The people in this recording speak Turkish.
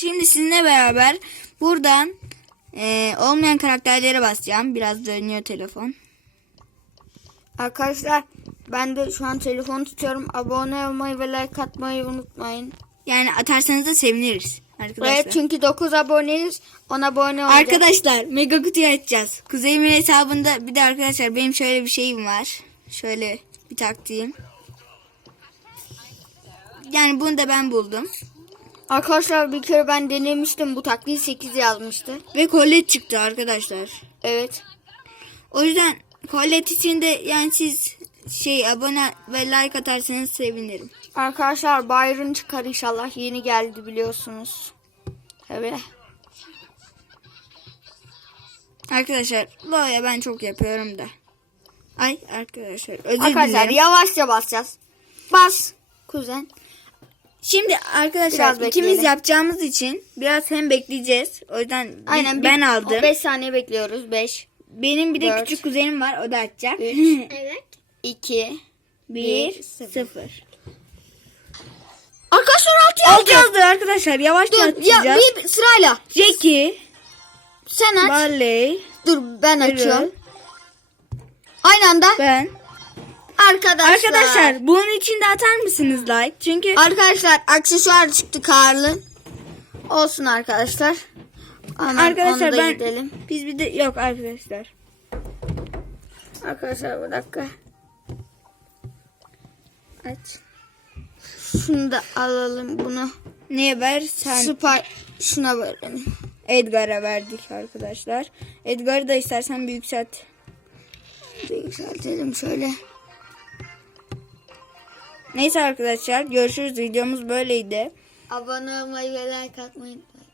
Şimdi sizinle beraber buradan e, olmayan karakterlere basacağım. Biraz dönüyor telefon. Arkadaşlar ben de şu an telefon tutuyorum. Abone olmayı ve like atmayı unutmayın. Yani atarsanız da seviniriz arkadaşlar. Evet çünkü 9 aboneyiz. 10 abone olacak. Arkadaşlar mega kutuyu açacağız. Kuzeyim'in hesabında bir de arkadaşlar benim şöyle bir şeyim var. Şöyle bir taktiğim. Yani bunu da ben buldum. Arkadaşlar bir kere ben denemiştim bu taktiği 8 yazmıştı. Ve kollet çıktı arkadaşlar. Evet. O yüzden kollet için de yani siz şey abone ve like atarsanız sevinirim. Arkadaşlar Byron çıkar inşallah. Yeni geldi biliyorsunuz. Evet. Arkadaşlar Loya ben çok yapıyorum da. Ay arkadaşlar özür Arkadaşlar dilerim. yavaşça basacağız. Bas kuzen. Şimdi arkadaşlar Biraz ikimiz bekleyelim. yapacağımız için biraz hem bekleyeceğiz. O yüzden biz- Aynen ben aldım. 5 saniye bekliyoruz. 5, Benim bir de Dört. küçük kuzenim var. O da açacak. 3, Evet. 2. 1 sıfır. 0. Arkadaşlar 6 yazdı. Arkadaşlar. Yavaşça Dur ya açacağız. bir sırayla. Jackie, Sen aç. Barley, Dur ben açıyorum. Erol, Aynı anda. ben. Arkadaşlar. Arkadaşlar bunun içinde atar mısınız like? Çünkü Arkadaşlar aksesuar çıktı Karl'ın. Olsun arkadaşlar. Hemen arkadaşlar ben gidelim. biz bir de yok arkadaşlar. Arkadaşlar bir dakika. Aç. Şunu da alalım bunu. Neye ver? Sen Süper. Şuna verelim. Edgar'a verdik arkadaşlar. Edgar'ı da istersen bir yükselt. Bir yükseltelim şöyle. Neyse arkadaşlar görüşürüz. Videomuz böyleydi. Abone olmayı ve like atmayı unutmayın.